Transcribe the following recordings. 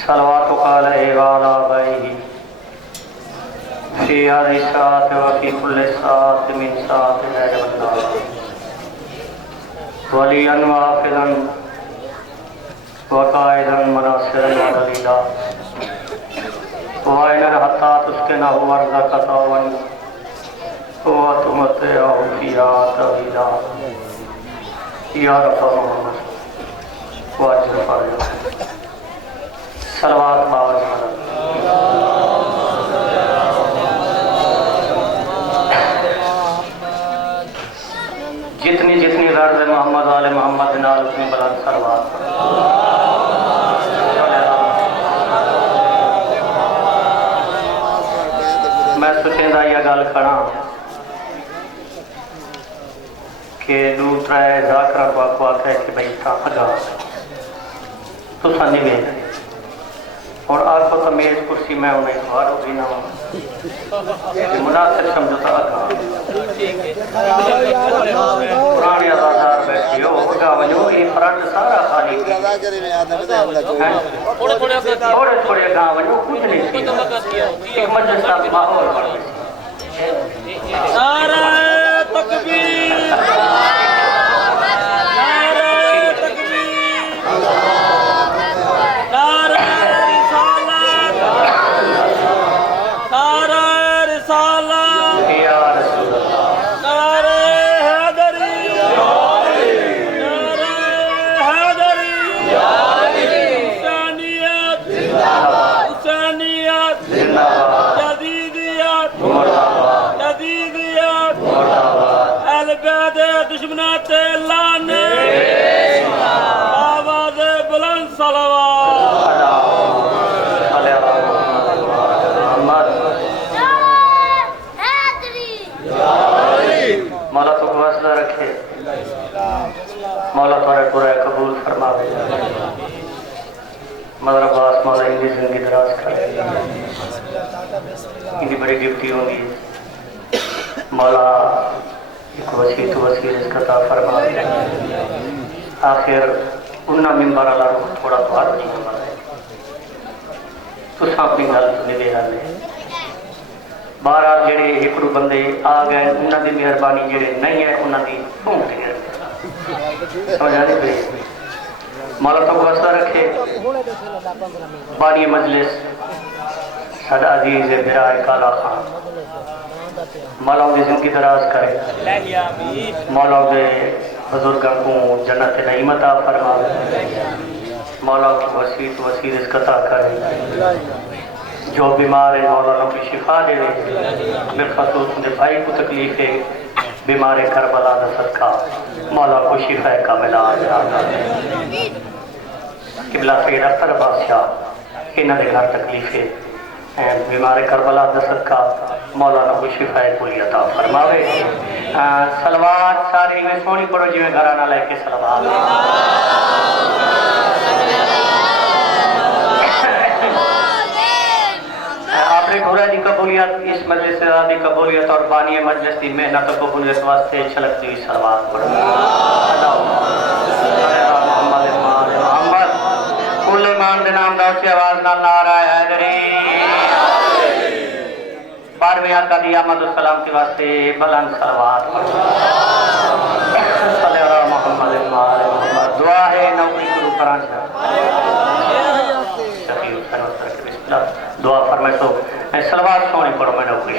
सलवातु अलैहि व अला आबाइहि फी हर साअत व फी कुल्लि साअत मिन साअति लैल व नहार वलियन व हाफिज़न व काइदन मुनासिरन व दलीला व इनन हत्ता तुस्किनहु अर्ज़क़तवन व तुमत्तिअहु फ़ीहा तवीला या रब्ब मोहम्मद वाजिब फरज सलवात बावज जितनी जितनी गर्द मोहम्मद वाले मोहम्मद नाल उतनी बुलंद सलवात। मैं सोचेंदा यह गल करा कि दूसरा जाकरा को आखे कि भाई अगा तुसा नहीं वेद और आखो तो मेज कुर्सी मैं उन्हें सवार भी ना मुनासिब समझो तो अगा पुराने आजादार बैठे हो अगा वजो ये फ्रंट सारा खाली थोड़े थोड़े अगा वजो कुछ नहीं थी एक मजलिस का माहौल बन गया नारे तकबीर मौला तुम्हारे पूरा कबूल फरमावे। मदर अब्बास मौला इनकी जिंदगी दराज करे, इनकी बड़ी गिफ्टी होंगी मौला एक वसी तो वसी रिज़्क़ अता फरमावे। आखिर उन्ना मिंबर वाला रुख थोड़ा तो हर नहीं होगा तो अपनी गल नहीं दे रहे बारह जेड़े एक बंदे आ गए उन्होंने मेहरबानी जेड़े नहीं है उन्होंने भूख मौला तो वस्ता रखे बानी मजलिस साडा अजीज बिराए काला खान मौला उनकी जिंदगी दराज करे, मौला उनके बुजुर्गों को जन्नत नईमता फरमावे, मौला की वसी रिज़्क़ अता करे। जो बीमार है मौला उनकी शिफा दे, बिलखसूस उनके भाई को तकलीफ है बीमार करबला का सदका मौला को शिफा का मिला किबला सैयद अख्तर बादशाह इन्होंने घर तकलीफ है बीमार करबला का सदका मौला को शिफा कुली अता फरमावे। सलवात सारी में सोनी पढ़ो जिवें घराना लेके सलवात घोड़ा की कबूलियत इस मजलिस की कबूलियत और बानी मजलिस की मेहनत को कबूलियत वास्ते छलकती हुई सलवात पढ़ो। मोहम्मद कुल ईमान के नाम का उच्ची आवाज नाल नारा हैदरी बारहवें आका दी आमद सलाम के वास्ते बुलंद सलवात पढ़ो। मोहम्मद दुआ है नौकरी शुरू करा दुआ फरमाए तो सलवात सोनी पढ़ो मैं नौकरी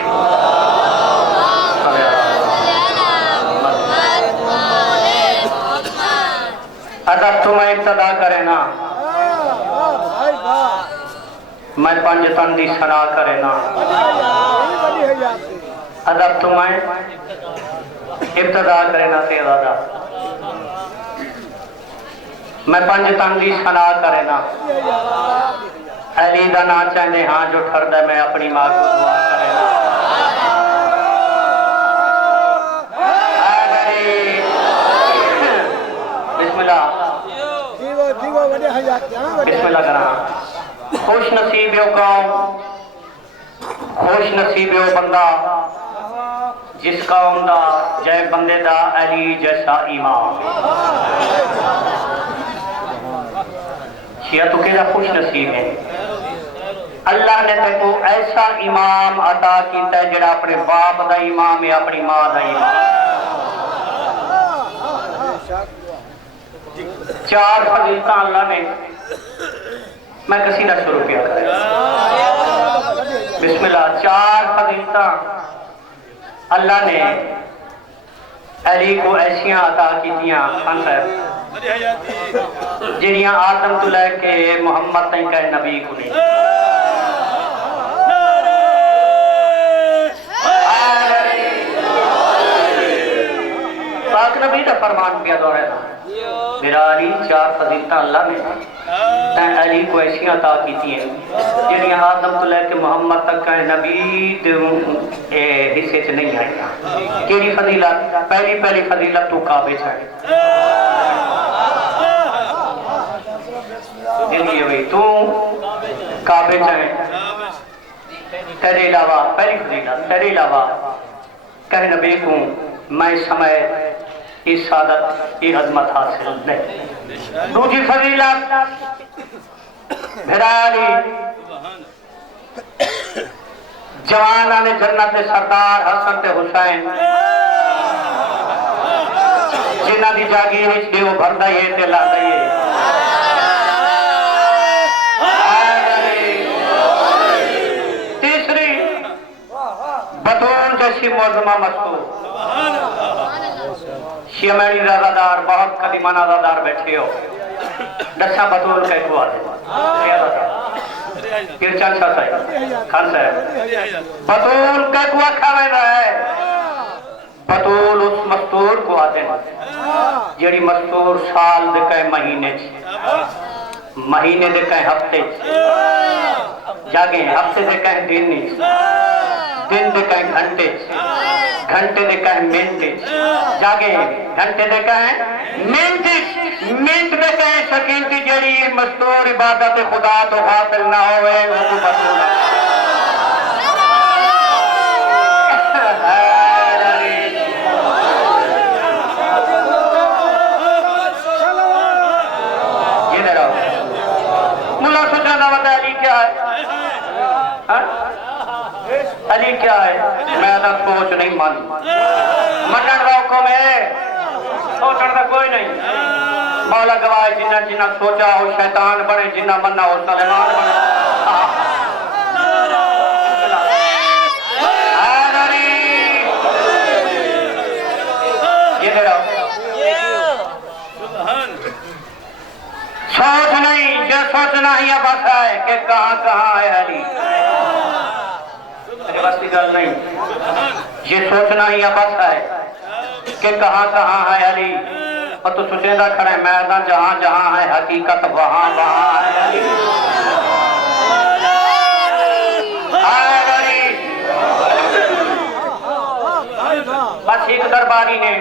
अदब तुम्हें इब्तदा करे ना मैं पंज तन दी सना करे ना अदब तुम्हें इब्तदा करे ना ते दादा मैं पंज तन दी सना करे ना अली का ना चाहते हाँ जो ठरदा मैं अपनी मां को दुआ करे ना बिस्मिल्लाह बिस्मिल्लाह करा। खुश नसीब हो कौम खुश नसीब हो बंदा जिस कौम दा जय बंदे दा अली जैसा ईमान शिया तो केड़ा खुश नसीब है, अल्लाह ने तेको ऐसा इमाम अता किया जड़ा अपने बाप का इमाम है, अपनी मां का इमाम। 4 फजीलत अल्लाह ने, मैं कसीदा शुरू किया करें बिस्मिल्लाह। 4 फजीलत अल्लाह ने अली को ऐसिया अता कीतियां जिहड़ियां आदम तो लैके मुहम्मद तक कह नबी को नहीं। पाक नबी का फरमान पिया दोहरा मेरा अली 4 फजीलत अल्लाह ने तैं अली को ऐसियां अता कीतियां जिहड़ियां आदम तो लैके मुहम्मद तक कह नबी दे हिस्से च नहीं आईयां। केड़ी फजीलत? पहली फजीलत तू काबे च है, तू काबे च है। तेरे अलावा पहली फजीलत, तेरे अलावा कह नबी को मैं समय इस सादत की अजमत हासिल नहीं। दूसरी फजीलत भिराली जवाना ने जन्नत के सरदार हसन ते हुसैन जिन्हां दी जागीर विच देव भरदा है ते लांदा है। तीसरी बतूल जैसी मौजमा मस्तूर शियामणी ज़ादादार बहुत कदीमाना ज़ादार बैठे हो दसा बतूल कह को आते फिर चल साहब खान साहब बतूल कह को खावे ना है। बतूल उस मस्तूर को आते हैं जेड़ी मस्तूर साल दे कह महीने महीने दे कह हफ्ते जागे हफ्ते दे कह दिन दे कह घंटे घंटे दे कह मिनट जागे घंटे दे कह मिनट मिनट दे कह शकील की जड़ी मस्तूर इबादत खुदा तो गाफिल ना होवे वो बतूल ये दे रहा मुल्ला सोचा ना बता अली क्या है? अली क्या है? मैं तो सोच नहीं मन मनन रखो में सोचने का कोई नहीं। मौला गवाह जिन्ना जिन्ना सोचा हो शैतान बने, जिन्ना मन्ना हो सलेमान बने। ये दे सोच नहीं, जो सोचना ही बस है कि कहाँ कहाँ है अली। बस की गल नहीं, ये सोचना ही बस है कि कहाँ कहाँ है अली। और तू सोचेंदा खड़ा मैदान जहाँ जहाँ है हकीकत वहाँ वहाँ है अली। बस एक दरबारी ने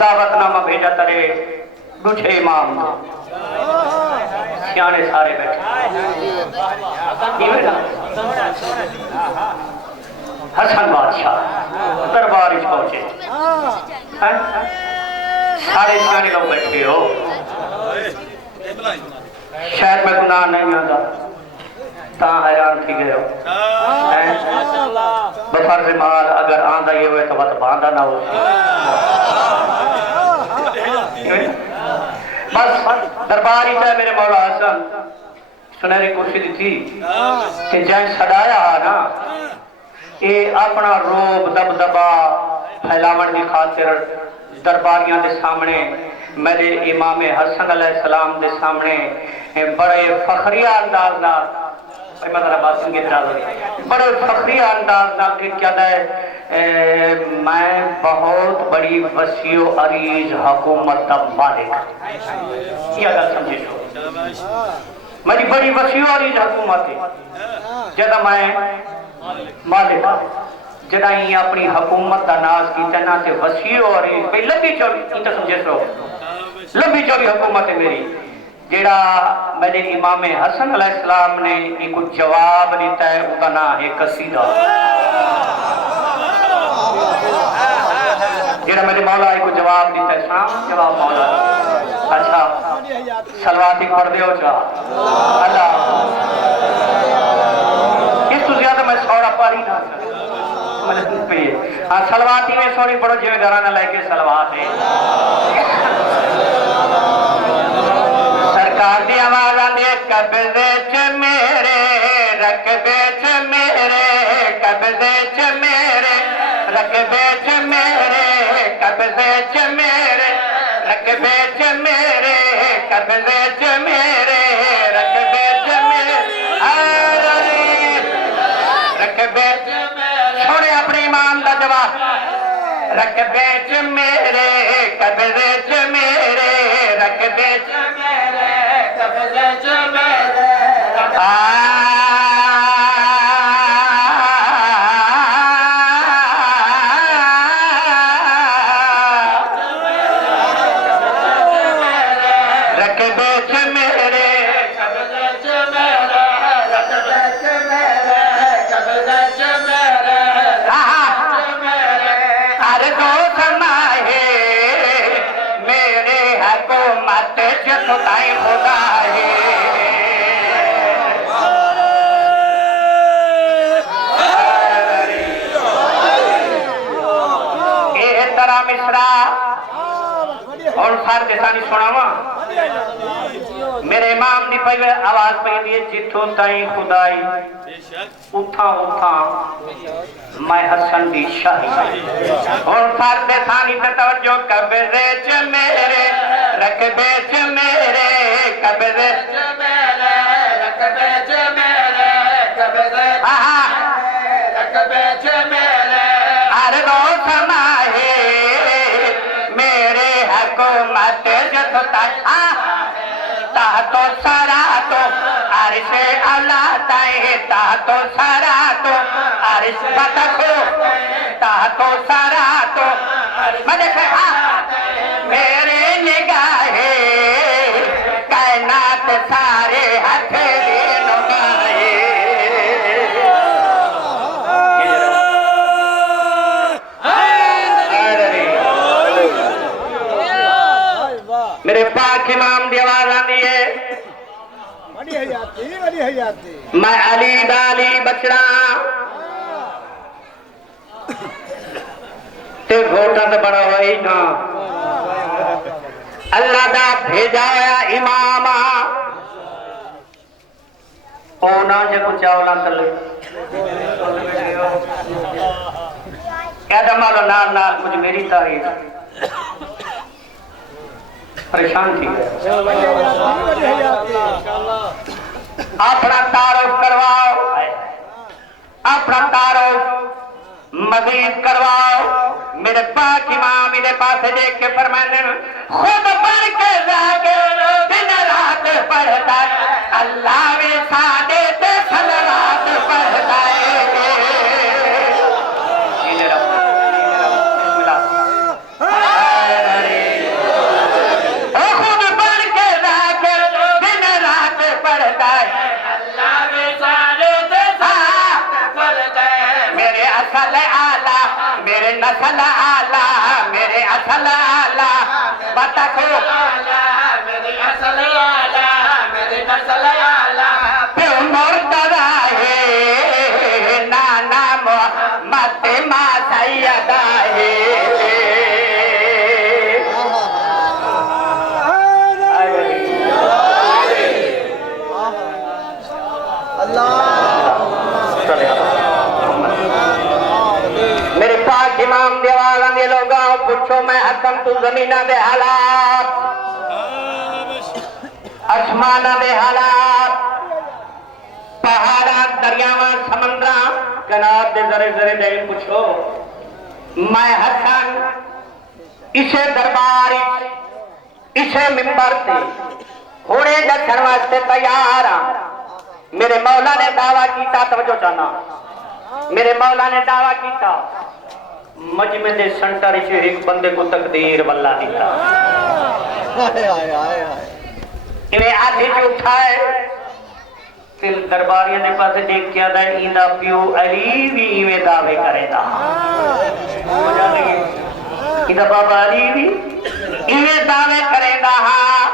दावतनामा भेजा तेरे दूसरे इमाम सियाने सारे बैठे हसन बादशाह दरबार पहुंचे सारे सियाने लोग बैठे हो। शायद मैं गुनाह नहीं आता ता हैरान थी गए हो बफर से माल अगर आंदा ये हुए तो बस बांधा ना हो। बस दरबार ही चाहे मेरे मौला हसन सुनहरी कुर्सी दी थी कि जैन सदाया ना ये अपना रोब दबदबा फैलावन की खातिर दरबारियां के सामने मेरे इमाम हसन अलैहिस्सलाम के सामने बड़े फखरिया अंदाज नाल बड़े फखरिया अंदाज नाल कहता है मैं बहुत बड़ी वसीओ अरीज हुकूमत का मालिक यह गल समझे मेरी बड़ी वसीओ अरीज हुकूमत है जदा मैं मालिक जदा ही अपनी हुकूमत का नाज किया ना ते वसीओ अरीज भाई लंबी चौड़ी तो समझे सो लंबी चौड़ी हुकूमत है मेरी जेड़ा मेरे इमाम हसन अलैहिस्सलाम ने एक जवाब दिता है उसका नाम है कसीदा। जेड़ा मेरे मौला को जवाब दिता है साम जवाब मौला अच्छा सलवाती पढ़ दे हो चा अल्लाह इस तो ज्यादा मैं सौड़ा पारी ना हाँ सलवाती में सोनी पढ़ो जिम्मे घराना लेके सलवात है सरकार की आवाज आती है कब्जे च मेरे रकबे च मेरे कब्जे च मेरे रकबे च मेरे कब्जे च मेरे रकबे च मेरे कब्जे च मेरे रकबे च मेरे रकबे छोड़े अपने इमाम का जवाब रकबे च मेरे कब्जे च मेरे रकबे च मेरे कब्जे च मेरे रकबे च मेरे कब्जे च मेरे रकबे च मेरे कब्जे च मेरे अरे दो समाए मेरे हुकूमत जताई खुदा है ये तरह मिश्रा और सार देसानी सुनावा मेरे इमाम दी पई आवाज पई दी जिथों ताई खुदाई उठा उठा मैं हसन दी शाही और सार देसानी पे तवज्जो कब्जे च मेरे रकबे च मेरे कब्जे च मेरे रकबे च मेरे कब्जे रकबे च मेरे अरे दो समाए मेरे हुकूमत जता तो सरा तो अरशे अल्लाह ताए तो सरा तो अरश बतखो तो सरा तो मेरे निगाहे कायनात सारे हथेली नुगाहे मेरे पाक इमाम की आवाज आती है मैं अली डाली बचड़ा ते वोटा तो बड़ा हुई ना अल्लाह दा भेजा होया इमाम ओना जे कुछ चावला तले कहता मारो नाल नाल कुछ मेरी तारीफ परेशान थी अपना तारुफ करवाओ अपना तारुफ मजीद करवाओ मेरे पाक इमाम मेरे पास देख के फरमाने खुद पढ़ के जाके दिन रात पढ़ता अल्लाह में सादे ते सलवात पढ़ता मेरे नसल आला मेरे असल आला बतखो मेरे असल आला मेरे नसल आला प्यो मुर्तदा है नाना मोहम्मद मा सैयदा है इमाम देवाला दे लोग पूछो मैं हकम तू जमीना दे हालात आसमाना दे हालात पहाड़ा दरियावा समंदरा कनात दे जरे जरे दे पूछो मैं हसन इसे दरबार इसे मिंबर से होने दसन वास्ते तैयार हाँ मेरे मौला ने दावा किया तवज्जो चाहना मेरे मौला ने दावा किया मजमे दे सेंटर एक बंदे को तकदीर वल्ला दिता इन्हें आधे जो उठाए फिर दरबारिया ने पास देख के आदा इंदा प्यो अली भी इवें दावे करेगा इंदा बाबा अली भी इवें दावे करेगा हाँ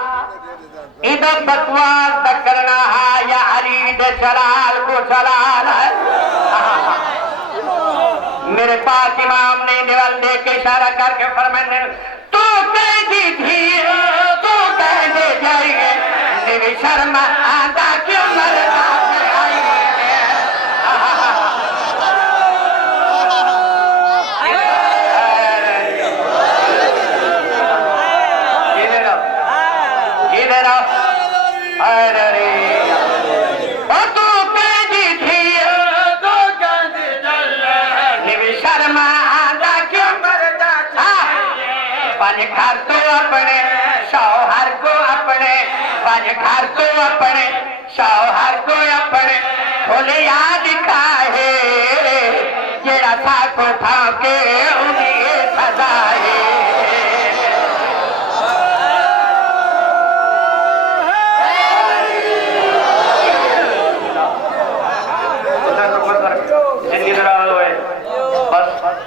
इधर बकवास न करना है या अरीद जलाल को जलाल है। मेरे पास इमाम ने निवल दे के इशारा करके फरमाने तू कैदी थी तू कैदे जाइए मेरी शर्मा आदा क्यों मरना घर तो अपने शौहर को अपने घर तो अपने शौहर को अपने खोले याद खाए जेड़ा साथ उठा के उन्हें सजाए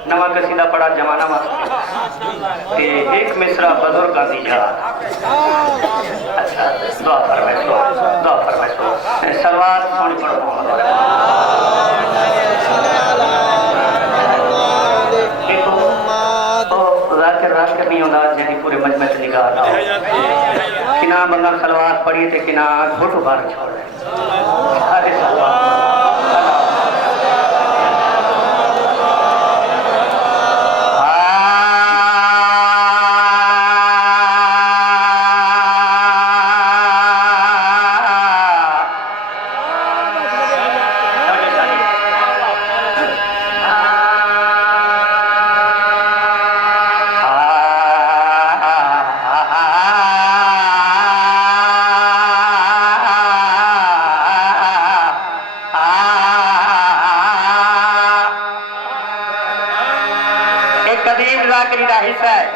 नवा कसीदा पड़ा जमाना वास्ते एक मिसरा बुजुर्ग का दी याद अच्छा दुआ फरमाइशो सलवात सोनी पढ़ो जाकिर नहीं होता जी पूरे मजमे से निगाह ना हो किना बंदा सलवात पढ़ी थे किना घुट बार छोड़ सारे सलवात हिस्सा है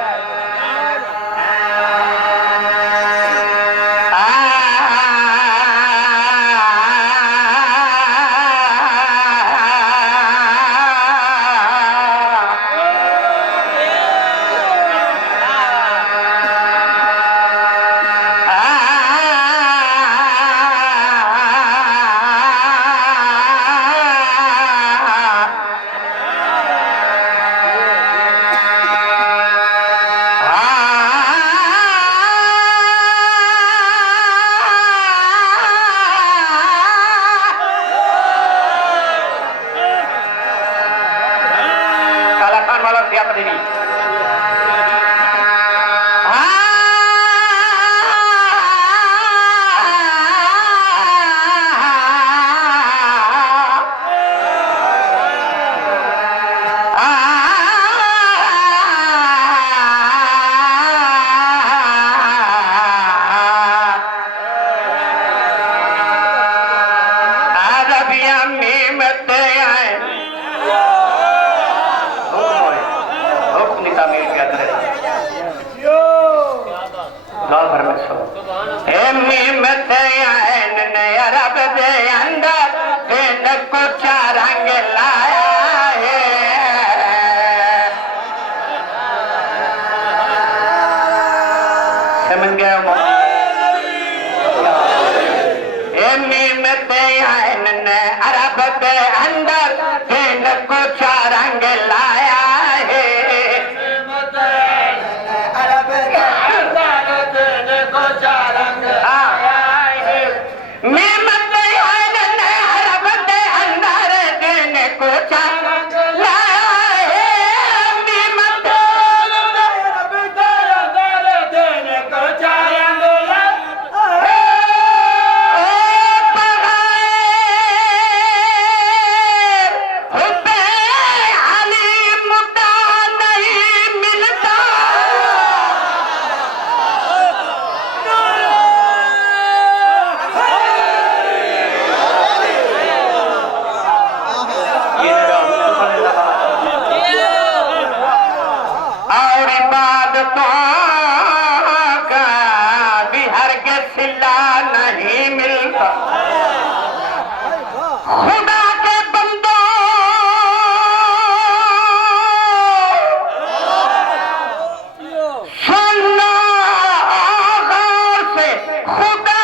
खुदा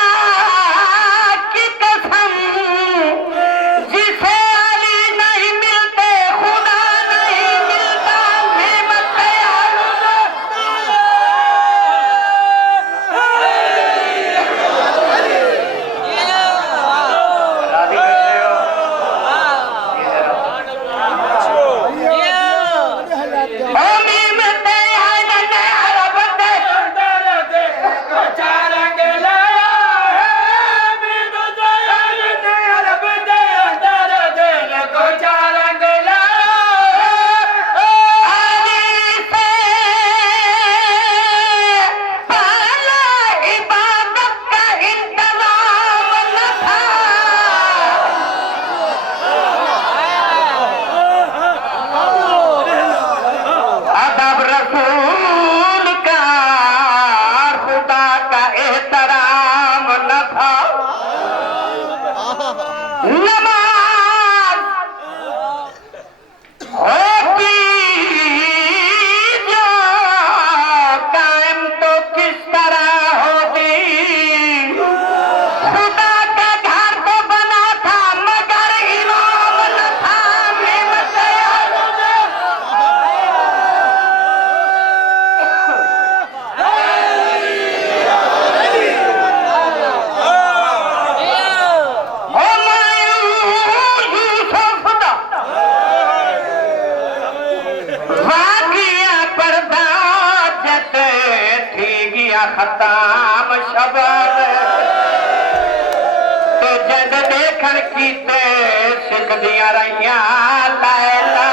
देखण कीते सिकदियां रहियां लैला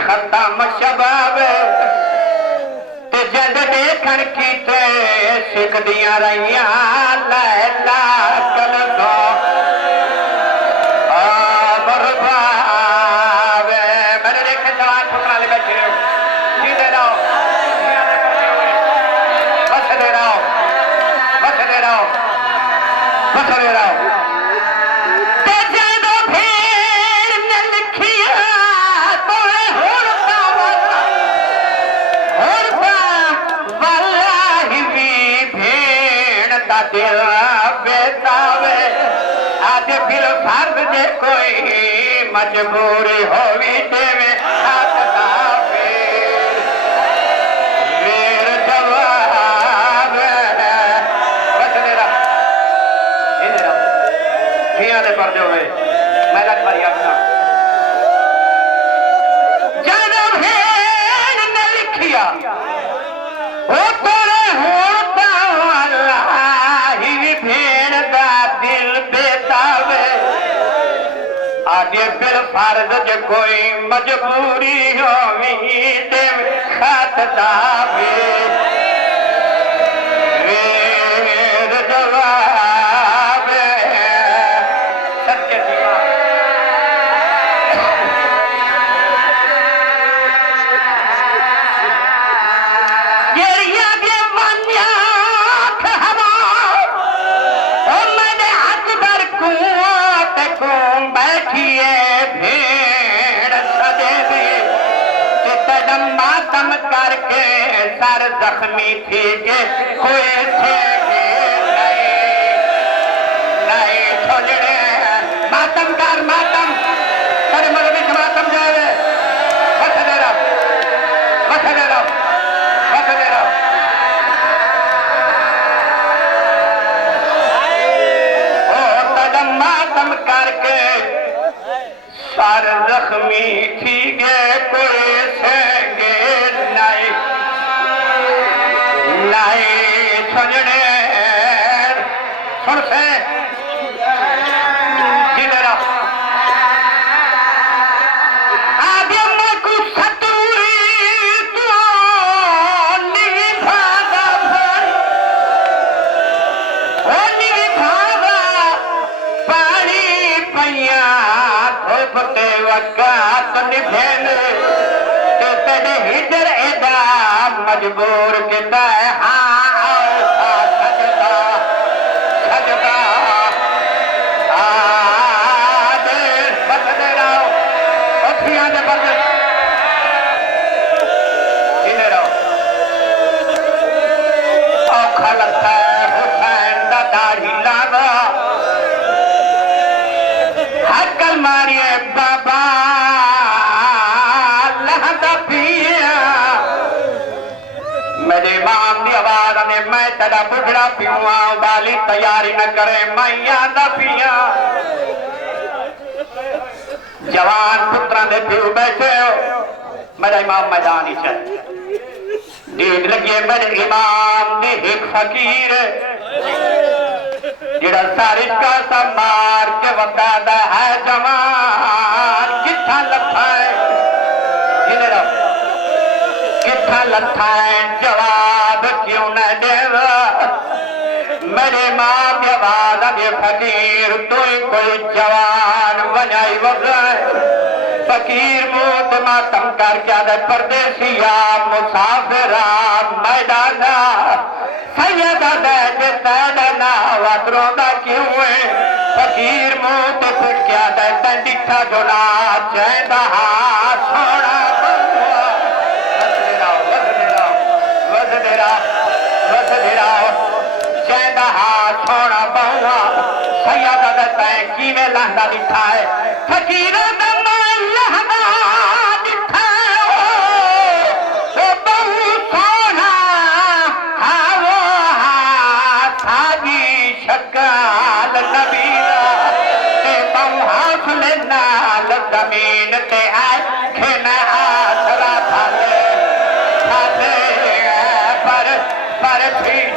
खत्म शबाब ते जद देखण कीते सिकदियां रहियां लैला कलको मरबावे मैंने देखे जवान ठुकरा ले बैठे जीते रहो बसते रहो बसते रहो बसते रहो कोई मजबूरी होवी देवे जवाब पर जो मैं लग पारी अपना जब भेड़ ने लिखिया वो तोरे होता अल्लाह ही भेड़ का दिल बेतावे आगे फिर फर्ज जे कोई मजबूरी हो खतदा जवाब सत्य मातम करके सर जख्मी थी के कोई नहीं छोड़े मातम कर मातम तेरे मगर बीच मातम जावे बस दे रहा बस दे रहा बस दे रहा ओ तदम मातम करके सर जख्मी थी के कोई छोड़ने सुन से जिधर आगे मैं कुछ सतुरी तो नहीं भागा पानी पैया धोपते वक़्त निभेन तो तेरे हिदर एदा मजबूर के मारिए बाबा लहदा पिया मेरे इमाम की आवाज ने मैं तेरा बुढ़ा पीऊआ वाली तैयारी न करे मैया दा पिया जवान पुत्रा ने पीऊ बैठे हो मेरा इमाम मैदान ही चल देख लगे मेरे इमाम ने एक फकीर जिड़ा सारिश का सा मार के वकादा है जवान किथा लथा है किथा लथा है जवाब क्यों न देवा मेरे मां के बाद ये फकीर तू कोई जवान बनाई वगाए फकीर मुंह मातम करके आदे परदेसिया मुसाफिरा मैदाना सैयदा दे सैदना वातरों क्यों है फकीर मुंह तो फिर क्या दे दिखा जो ना चैदा सोना सोना बहुआ सैयदा दे की में लहदा दिखा है फकीर जमीन ते आखे न आसरा थाले थाले पर फिर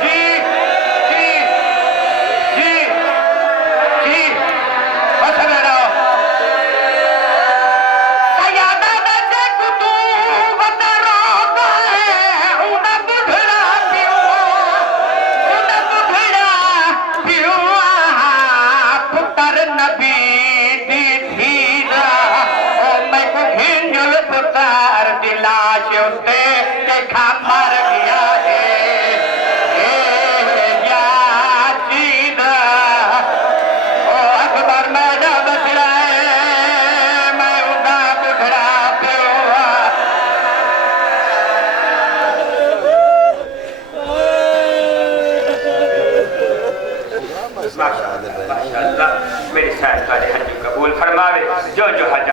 जी बस मेरा सयादा दे कुतू वतरो उना बुढ़ा पियुआ पुत्र नबी दी धीरा ओ मैं हिंजुल पुत्र दिलाश उते